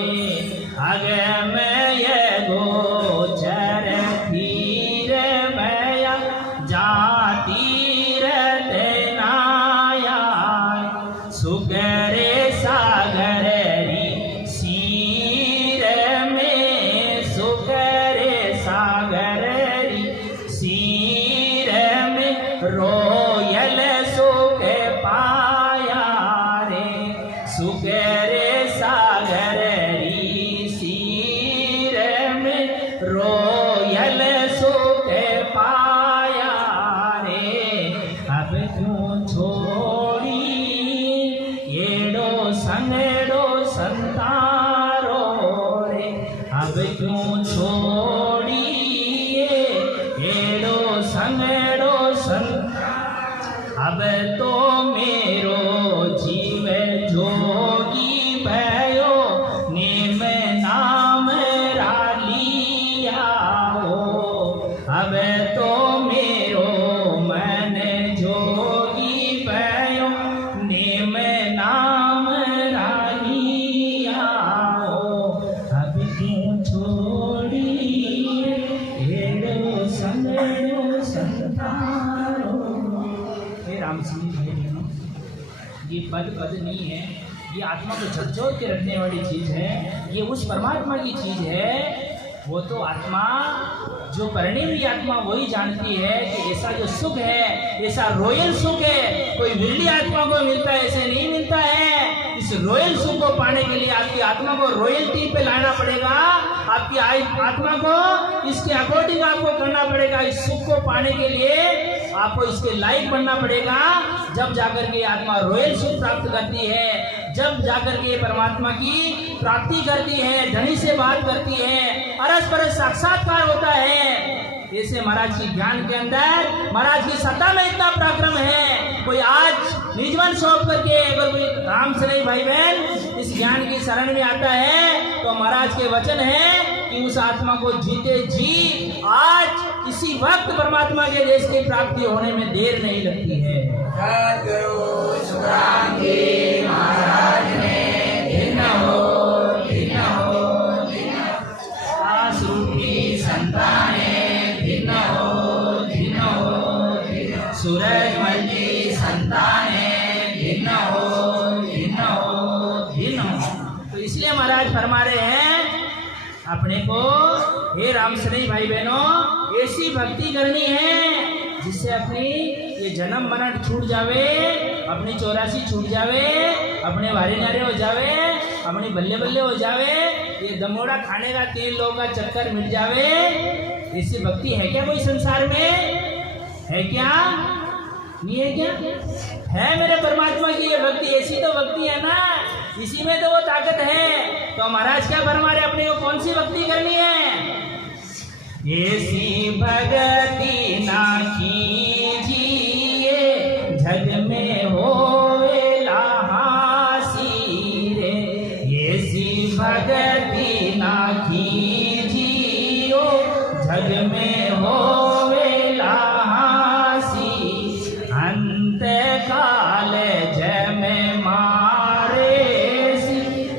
अगमय गोचर धीर भया, जा तीरथ नाया, सुगरे सागर री सीर में, सुगरे सागर री सीर में, रोयल सुख पाया रे, सुगरे सागर री सीर में, रोयल सुख पाया रे, अब क्यों छोड़ी येड़ो संगड़ो संतारो रे, अब क्यों छोड़ी येड़ो संगड़ो संतारो, अब तो मेरो जीव जोगी भयो, नेम नाम रालिया हो, अब तो मेरो मन जोगी भयो, नेम नाम रालिया हो, अब क्यों छोड़ी राम सिंह भाई बहनों, ये पद नहीं है, ये आत्मा को झकझोर के रखने वाली चीज़ है। ये उस परमात्मा की चीज़ है। वो तो आत्मा जो करनी हुई आत्मा वही जानती है कि ऐसा जो सुख है, ऐसा रॉयल सुख है, कोई विरली आत्मा को मिलता है, ऐसे नहीं मिलता है। इस रॉयल सुख को पाने के लिए आपकी आत्मा को रॉयल्टी पे लाना पड़ेगा। आपकी आत्मा को इसके अकॉर्डिंग आपको करना पड़ेगा। इस सुख को पाने के लिए आपको इसके लायक बनना पड़ेगा। जब जाकर के आत्मा रॉयल सुख प्राप्त करती है, जब जाकर के परमात्मा की प्राप्ति करती है, धनी से बात करती है, अरस परस साक्षात्कार होता है। ऐसे महाराज की ज्ञान के अंदर, महाराज की सत्ता में इतना पराक्रम है। कोई आज निजवन सौंप करके अगर कोई राम से भाई बहन इस ज्ञान की शरण में आता है तो महाराज के वचन है कि उस आत्मा को जीते जी आज इसी वक्त परमात्मा के देश की प्राप्ति होने में देर नहीं लगती है। सद्गुरु सुखराम जी महाराज ने भिन्न हो आसरूपी संताने भिन्न हो सूरजमल की संताने भिन्न हो। तो इसलिए महाराज फरमा रहे हैं अपने को, हे राम सनई भाई बहनों, ऐसी भक्ति करनी है जिससे अपनी ये जन्म मरण छूट जावे, अपनी 84 छूट जावे, अपने भारे नारे हो जावे, अपनी बल्ले बल्ले हो जावे, ये दमोड़ा खाने का 3 लोगों का चक्कर मिट जावे। ऐसी भक्ति है क्या कोई संसार में? है क्या? नहीं है क्या? है मेरे परमात्मा की ये भक्ति। ऐसी तो भक्ति है ना, इसी में तो वो ताकत है। तो महाराज क्या फरमा रहे, अपने को कौन सी भक्ति करनी है? ऐसी भक्ति ना कीजिए जग में होवे लाहासी रे। ऐसी भक्ति ना कीजिए जग में होवे लाहासी। अंत काल जम मारे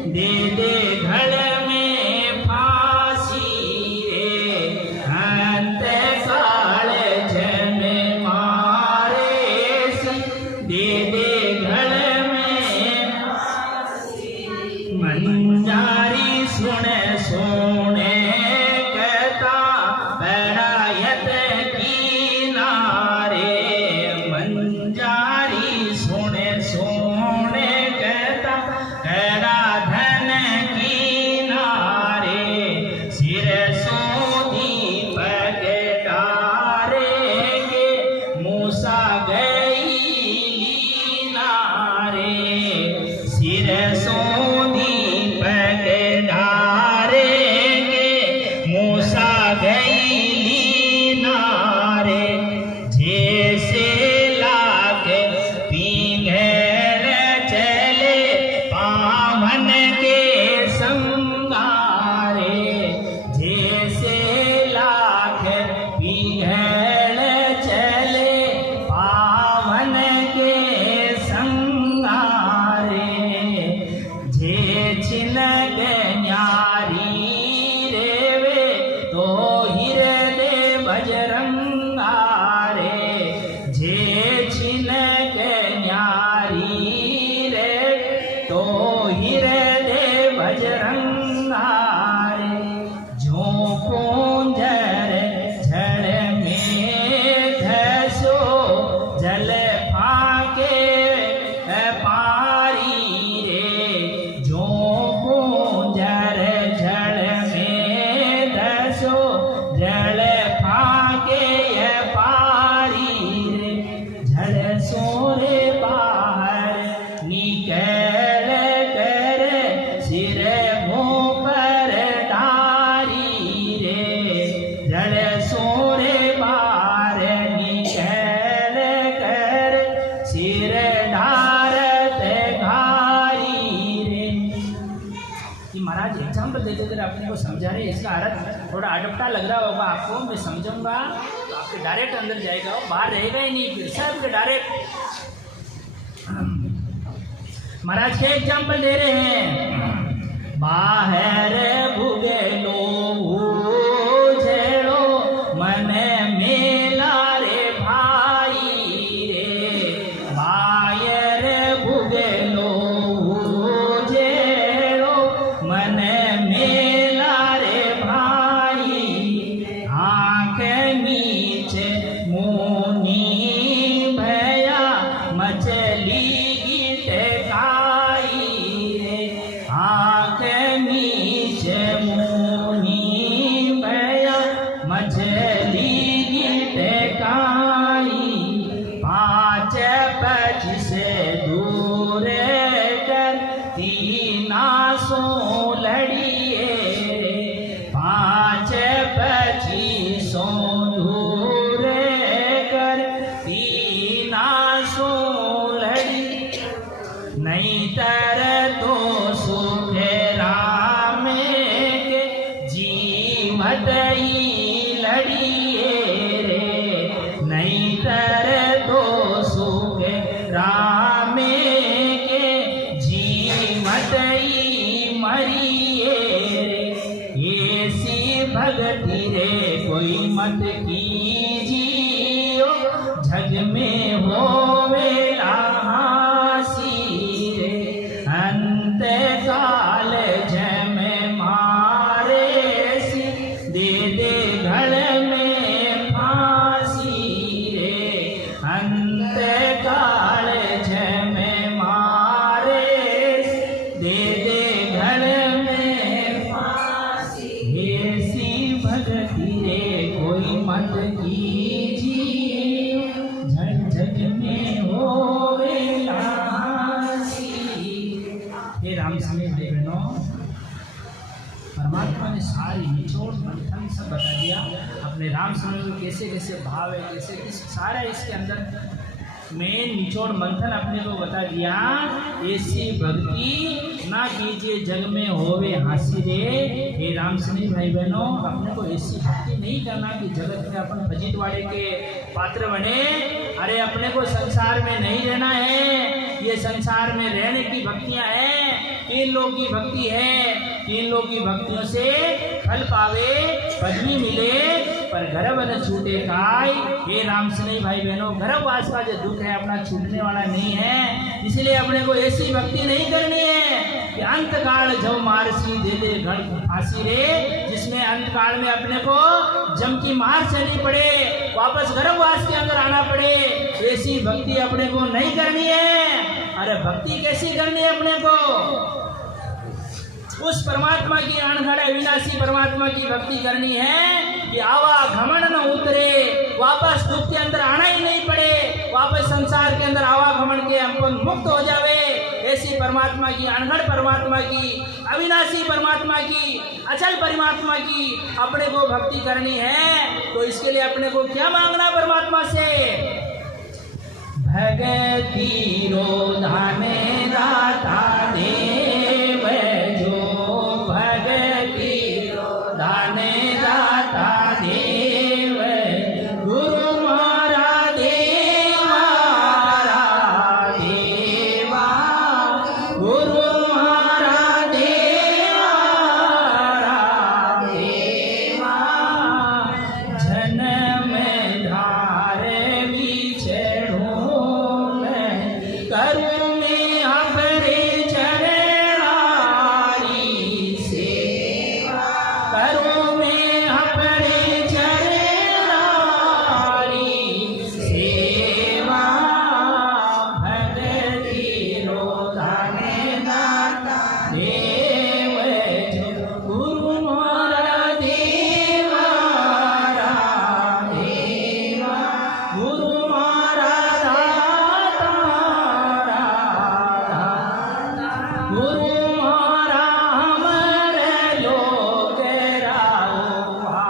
दे दे घड़ में फांसी रे। अंत काल जम मारे दे दे घड़ में फांसी। मंजारी सुने सुने कहता बैरायत की नारे। मंजारी सुने सुने कहता करा धन की नारे। सिर सोदी पग डारेंगे मूसा गई नारे। सिर सोदी पग डारेंगे मूसा गई नारे। जैसे लाख पिंगल चले पावन के संगारे। जैसे लाख पिंगल चले पावन के संगारे। जे छिनक न्यारी रेवे तो हिरदे बजरंगा रे। जे छिनक न्यारी रे तो हिरदे बजरंगा रे। जो पूंजर झड़ में धसो जल फाके पारी रे। जो पूंजर झड़ में धसो जल फाके पारी रे। झड़ सोरे बाहर निकल कर सिर मुँह पर डारी रे। झड़ सोरे बाहर निकल कर सिर डारत घारी रे। कि महाराज एग्जाम्पल देते देते अपने को समझा रहे, इसका अर्थ थोड़ा अडपटा लग रहा होगा आपको, मैं समझूंगा तो आपके डायरेक्ट अंदर जाएगा, वो बाहर रहेगा ही नहीं, फिर सब के डायरेक्ट। महाराज के एग्जाम्पल दे रहे हैं। बाहर भुगेलो झेड़ो मन मेला रे भाई रे। मटई लड़िए रे, नहीं तर तो सुख रामे के जी मटई मरिए रे। ऐसी भगति रे कोई मत कीजियो, जग में होवे हासी रे। अंत काल जम मारे सी, दे दे गल में फांसी रे। अंत काल जम मारे सी, दे दे गल में फांसी। ऐसी भगति रे कोई मत कीजिए, जग में होवे हासी। हे राम स्वामी भाई बहनों, परमात्मा ने सारी निचोड़ मंथन सब बता दिया। अपने राम स्वामी को कैसे कैसे भाव है, कैसे किस सारा इसके अंदर मेन निचोड़ मंथन अपने को बता दिया। ऐसी भक्ति ना कीजिए जग में होवे हासी रे। हे राम स्वामी भाई बहनों, अपने को ऐसी भक्ति नहीं करना कि जगत में अपन फजीतवाड़े के पात्र बने। अरे अपने को संसार में नहीं रहना है, ये संसार में रहने की भक्तियां हैं। 3 लोग की भक्ति है, 3 लोग की भक्तियों से फल पावे, पदवी मिले, पर गर्भ न छूटे काय। हे राम स्वामी भाई बहनों, गर्भवास का जो दुख है अपना छूटने वाला नहीं है। इसलिए अपने को ऐसी भक्ति नहीं करनी है कि अंत काल जब मारसी दे दे घर फांसी रे, जिसमें अंत काल में अपने को जम की मार चलनी पड़े, वापस गर्भवास के अंदर आना पड़े। ऐसी भक्ति अपने को नहीं करनी है। अरे भक्ति कैसी करनी है अपने को? उस परमात्मा की अनघड़ अविनाशी परमात्मा की भक्ति करनी है कि आवा घमंड न उतरे, वापस दुख के अंदर आना ही नहीं पड़े, वापस संसार के अंदर आवा घमंड के अपन मुक्त हो जावे। ऐसी परमात्मा की अनघड़ परमात्मा की अविनाशी परमात्मा की अचल परमात्मा की अपने को भक्ति करनी है। तो इसके लिए अपने को क्या मांगना परमात्मा से? भगति रोधाने दाता देव जो, भगति रोधाने दाता देव, गुरु मारा देवा देवा, गुरु मारा देवा देवा। जन्म धार विचरू करूँ मैं अपने चरणारी सेवा, करूँ मैं अपने चरणारी सेवा। भगति रोधाने दाता देव जो, गुरु मारा देवा देवा, गुरु मारा गुरु मारा हमर लोक रावासी,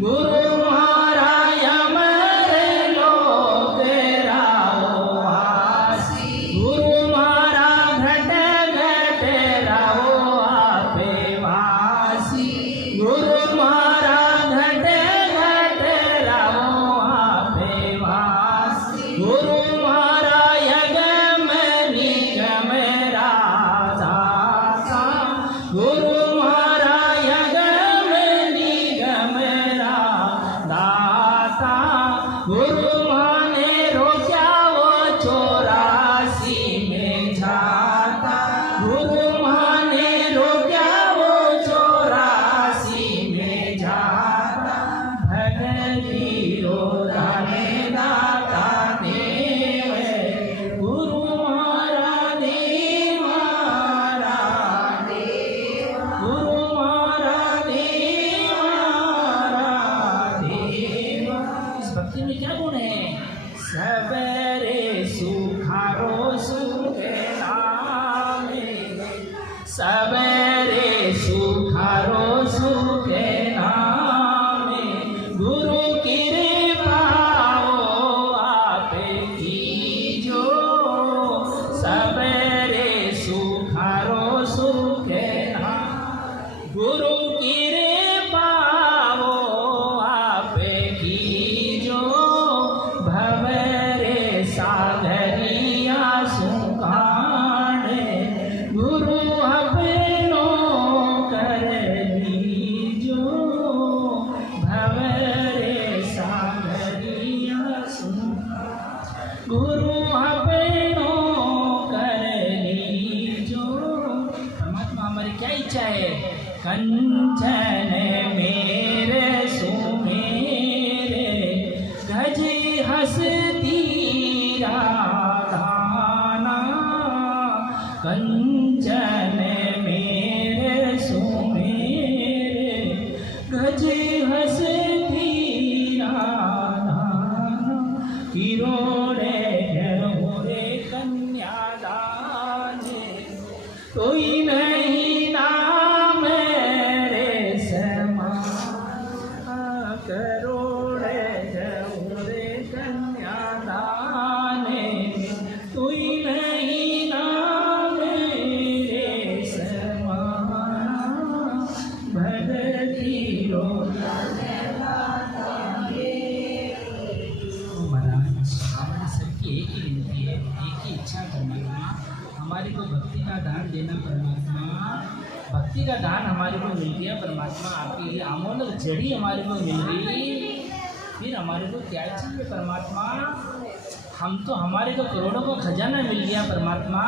गुरु मारा हमर लोक रावासी, गुरु मारा घट घट रहो आपे वासी, गुरु मारा घट घट रहो आपे वासी, गुरु मारा यगम निगम राजा, गुरु मारा यगम निगम दाता, गुरु माने रोक्या वो 84 में जाता, गुरु माने रोक्या वो 84 में जाता। भगति रोधाने दाता देव, गुरु मारा देवा गुरु मारा देवा देवा। इस भक्ति में क्या गुण है? सबरे सुखारो सुख नामे, सबरे सुखारो सुख नामे, गुरु कृपा आप कीजो, सबरे सुखारो सुख नामे, गुरु कृपा कंचन मेरे सुमेरे गज हंसती राधाना कंचन मेरे सुमेरे गज हंसती राधाना किरोड़े रे कन्यादाने कोई नहीं नाम मेरे समा करोड़े रे कन्यादाने कोई नहीं नाम मेरे समा भगती रो एक ही विनती है, एक ही इच्छा परमात्मा हमारे को भक्ति का दान देना परमात्मा। भक्ति का दान हमारे को मिल गया परमात्मा, आपके लिए अमोलक जड़ी हमारे को मिल गई, फिर हमारे को क्या चाहिए परमात्मा। हम तो हमारे को करोड़ों का खजाना मिल गया परमात्मा।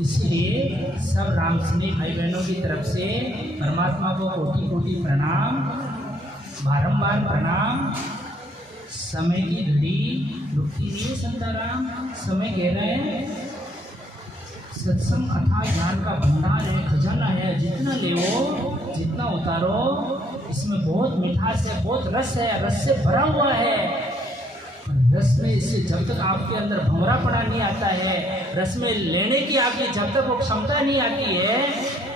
इसलिए सब राम स्नेही भाई बहनों की तरफ से परमात्मा को कोटि कोटि प्रणाम, बारंबार प्रणाम। समय की घड़ी रुकती नहीं है संताराम, समय कह रहे हैं सत्संग अथाह ज्ञान का भंडार है, खजाना है, जितना लेवो जितना उतारो, इसमें बहुत मिठास है, बहुत रस है, रस से भरा हुआ है। रस में इससे जब तक आपके अंदर भंवरा पड़ा नहीं आता है, रस में लेने की आपकी जब तक वो क्षमता नहीं आती है,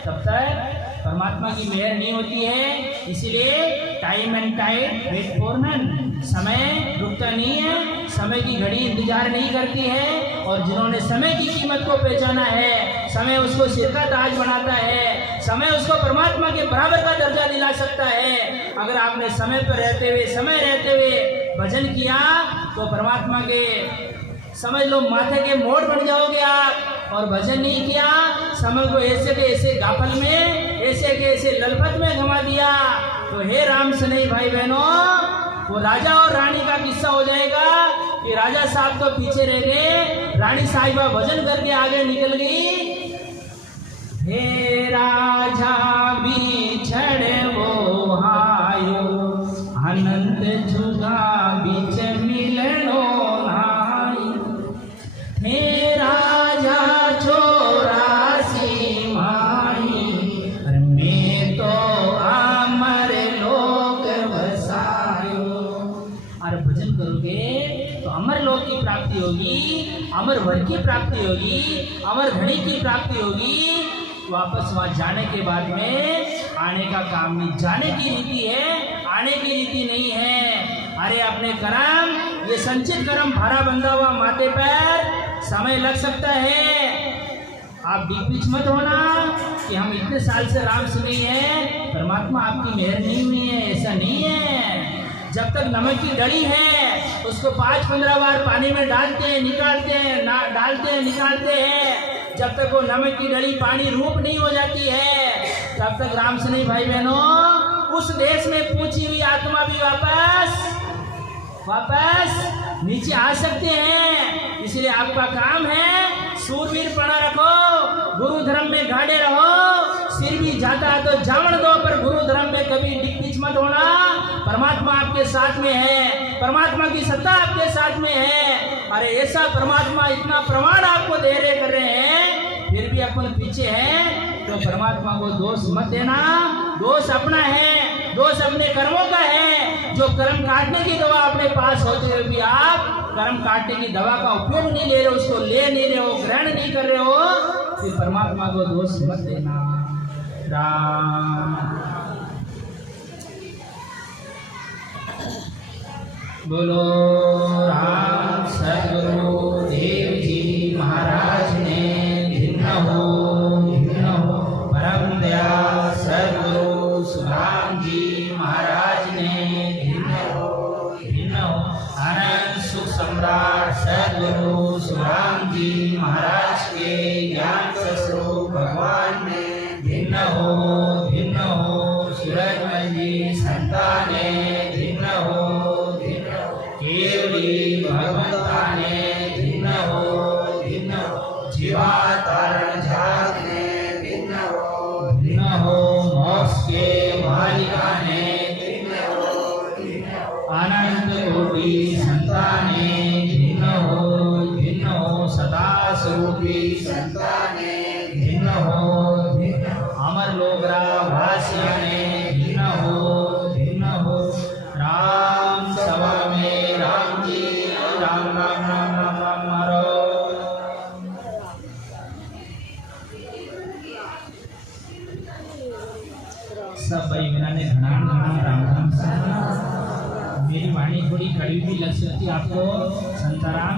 तब तक परमात्मा की मेहर नहीं होती है। इसीलिए time and tide wait for none, समय रुकता नहीं है, समय की घड़ी इंतजार नहीं करती है। और जिन्होंने समय की कीमत को पहचाना है, समय उसको सिर का ताज बनाता है, समय उसको परमात्मा के बराबर का दर्जा दिला सकता है। अगर आपने समय पर रहते हुए भजन किया तो परमात्मा के समझ लो माथे के मोड़ बन जाओगे आप। और भजन नहीं किया, समय को ऐसे के ऐसे गाफल में, ऐसे के ऐसे ललपत में घुमा दिया, तो हे राम स्नेही भाई बहनों, वो राजा और रानी का किस्सा हो जाएगा कि राजा साहब तो पीछे रह गए, रानी साहिबा भजन करके आगे निकल गई। हे राजा बिछड़ वो आयो, अनंत जुगा बिच मिलनो नाई। हे राजा चौरासी माई, मैं तो अमर लोक बसायो। और भजन करोगे तो अमर लोक की प्राप्ति होगी, अमर वर की प्राप्ति होगी, अमर घड़ी की प्राप्ति होगी। वापस वहां जाने के बाद में आने का काम नहीं, जाने की रीति है, आने की रीति नहीं है। अरे अपने कर्म, ये संचित कर्म भारा बंधा हुआ माथे पर, समय लग सकता है। आप बीच बीच मत होना कि हम इतने साल से राम सुनी है, परमात्मा आपकी मेहर नहीं हुई है, ऐसा नहीं है। जब तक नमक की डली है उसको 5-15 बार पानी में डालते हैं, निकालते हैं, डालते हैं, निकालते हैं, जब तक वो नमक की डली पानी रूप नहीं हो जाती है, तब तक राम स्नेही भाई बहनों उस देश में पूछी हुई आत्मा भी वापस नीचे आ सकते हैं। इसलिए आपका काम है सूरवीर पड़ा रखो, गुरु धर्म में गाड़े रहो, सिर भी जाता है तो जावण दो, पर गुरु धर्म में कभी डिक्कीच मत होना। परमात्मा आपके साथ में है, परमात्मा की सत्ता आपके साथ में है। अरे ऐसा परमात्मा इतना प्रमाण आपको दे रहे कर रहे हैं, फिर भी अपन पीछे हैं, तो परमात्मा को दोष मत देना। दोष अपना है, दोष अपने कर्मों का है। जो कर्म काटने की दवा अपने पास होते हुए भी आप कर्म काटने की दवा का उपयोग नहीं ले रहे हो, उसको ले नहीं रहे हो, ग्रहण नहीं कर रहे हो, फिर परमात्मा को दोष मत देना। राम बोलो राम सद्गुरु देव जी महाराज ने धन्य हो परम दया सद्गुरु सुराम जी महाराज ने धन्य हो आनंद सुख सम्राट सद्गुरु सुराम जी महाराज के ज्ञान स्वरूप भगवान ने धन्य हो सूरजमल जी संताने धन्य हो केवली भगवंता ने धन्य हो जीवा तारण झाग ने धन्य हो मोक्ष में भिन्न हो राम सभा में राम जी राम राम राम राम राम मारो सब भाई बहना ने घना घना राम राम मेरी वाणी थोड़ी कड़वी भी लग सकती आपको संताराम